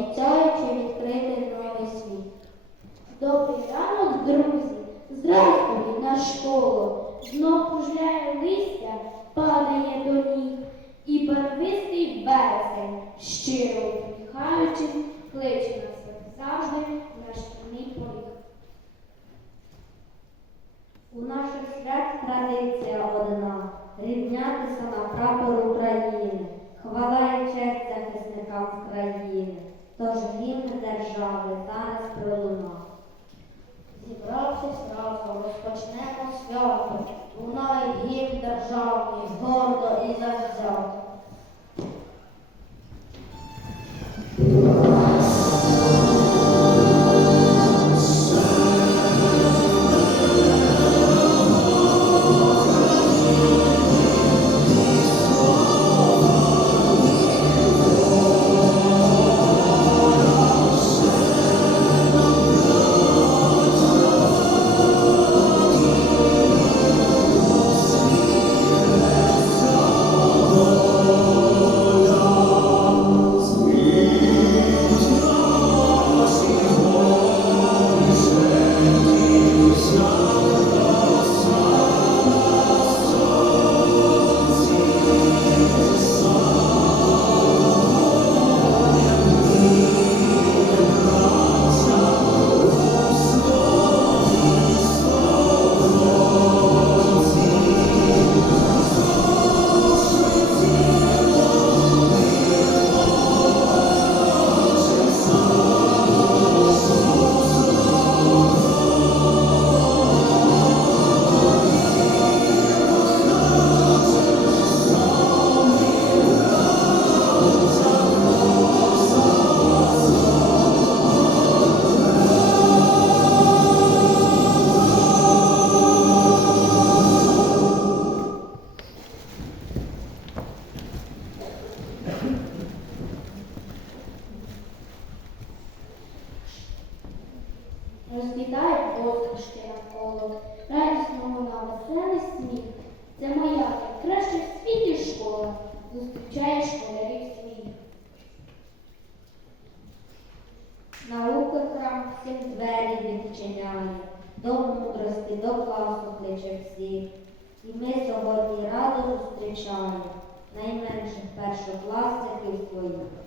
бажаючи відкрити новий світ. Добрий ранок, друзі! Здравствуй на школу! Знов кружляє листя, падає до ніг, і барвистий вересень, щиро усміхаючись, кличе нас як завжди на шкільний поріг. У наших свят традиція одна рівнятися на прапор України, хвала і честь захисникам країни. Тож гімн держави зараз пролунав. Зібравшись разом, розпочнемо свято, лунає гімн державний, гордо і завзято. Відчиняє, до мудрості, до класу кличе всіх. І ми сьогодні радо зустрічаємо найменших першокласників своїх.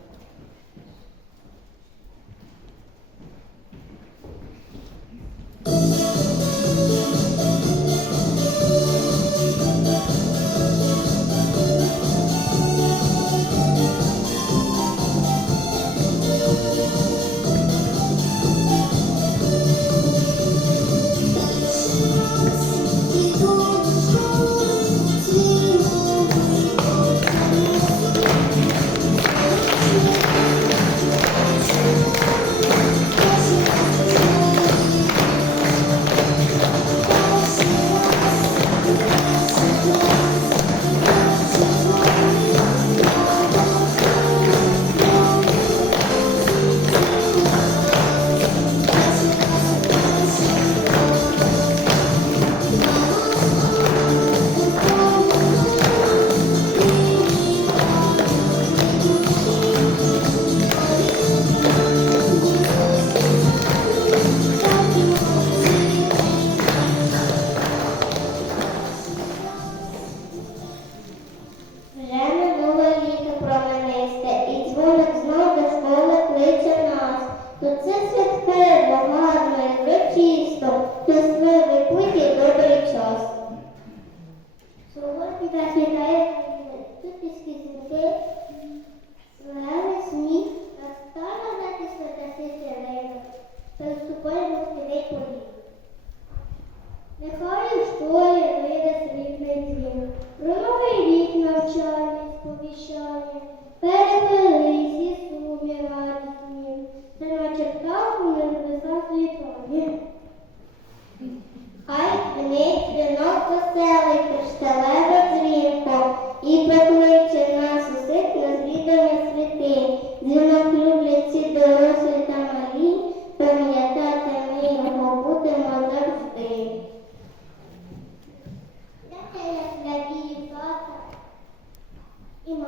Рік сповіщає,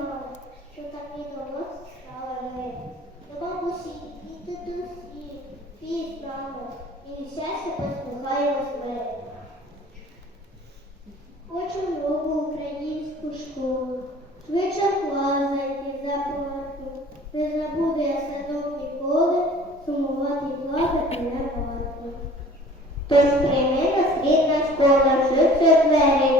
і мама, що так відомо стала ми. До бабусі і щастя посміхаємо смерть. Хочу нову українську школу, швидше клас зайти за парту. Не забуду я садок ніколи, сумувати плакати не варто. Тож прийми нас рідна школа, швидше двері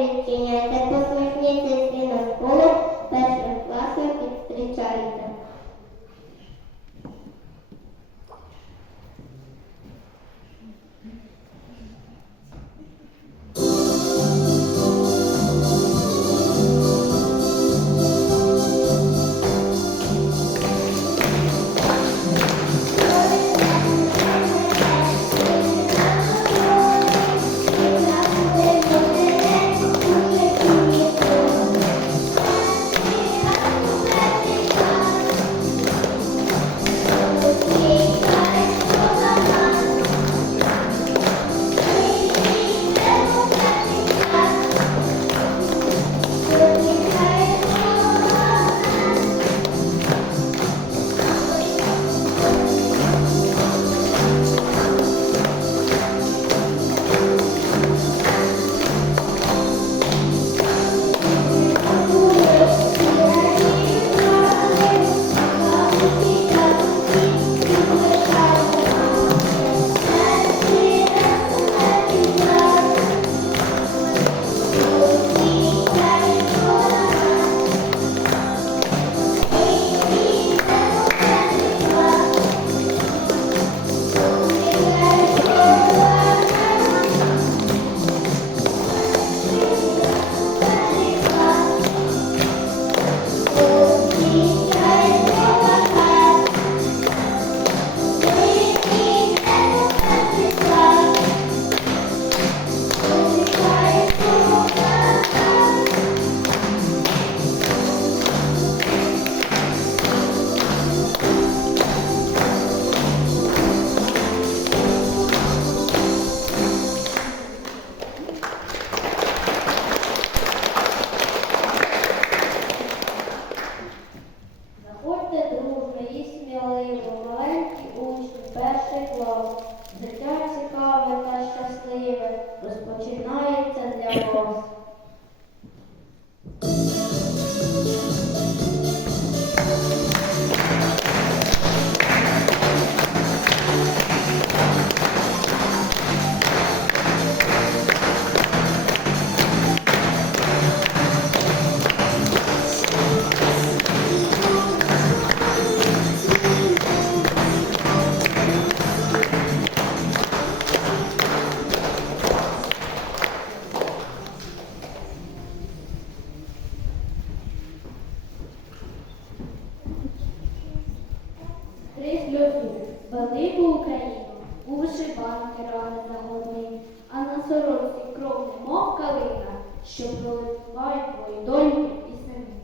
що проливають твої доньки і сини.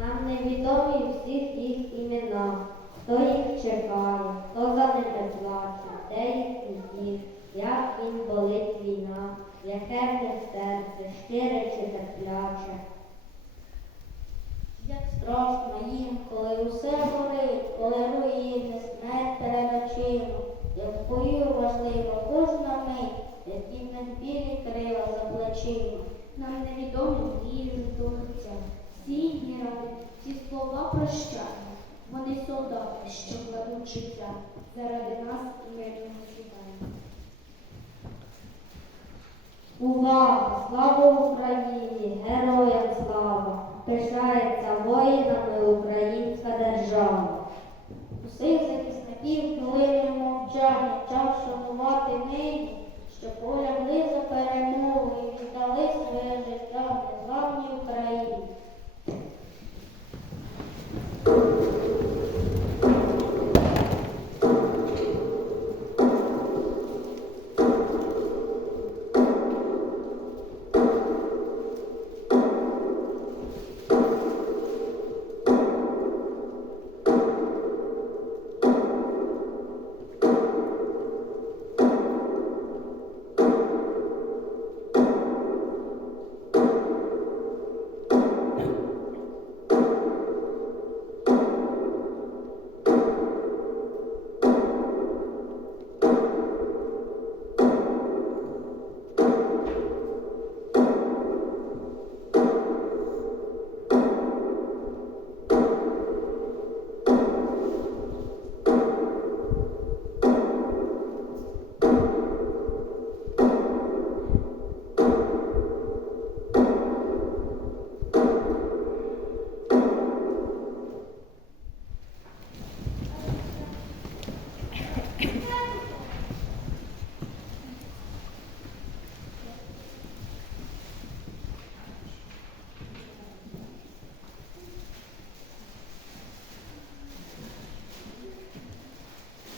Нам невідомі всіх їх імена, хто їх чекає, хто за ними плаче, де їхній дім, як їм болить війна, яке в серце, щире чи терпляче. Як страшно їм, коли усе горить, коли руїни, смерть перед очима, як бою важлива кожна в них білі крила за плечима. Нам невідомі мрії життя, всі їхні ради, ці слова прощання. Вони солдати, що кладуть життя заради нас і мирного світання. Увага! Слава Україні! Героям слава! Пишається воїнами українська держава. Усіх захисників хвилини нині, що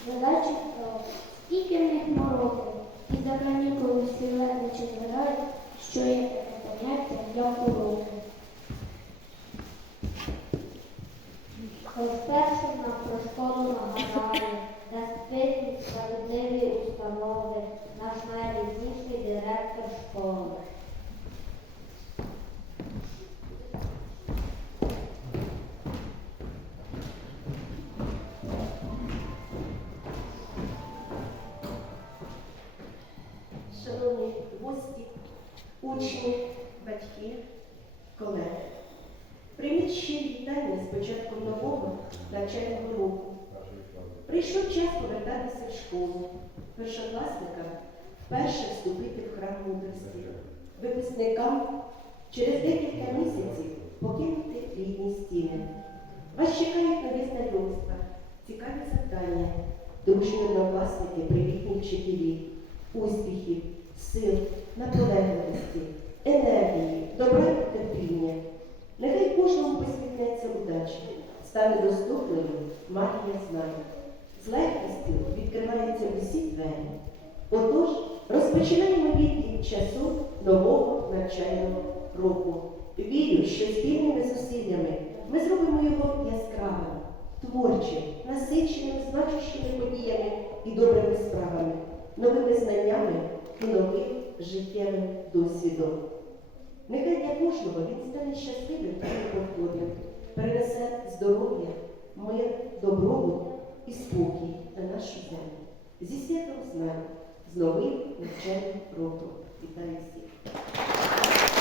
задачі учні, батьки, колеги, прийміть щирі вітання з початком нового навчального року. Прийшов час повертатися в школу, першокласникам вперше вступити в храм мудрості, випускникам через декілька місяців покинути рідні стіни. Вас чекають нові знайомства, цікаві завдання, дружні однокласники, привітні вчителі, успіхів, сил, наполегливості, енергії, добра і терпіння. Нехай кожному посміхнеться удача, стане доступною магія знань. З легкістю відкриваються усі двері. Отож, розпочинаємо відлік часу нового навчального року. Вірю, що спільними зусиллями ми зробимо його яскравим, творчим, насиченим значущими подіями і добрими справами, новими знаннями і новим життєвим досвідом. Нехай для кожного він стане щасливим та комфортним, перенесе здоров'я, мир, добробут і спокій на нашу землю. Зі святом з нами, з новим навчальним роком. Вітаю всіх!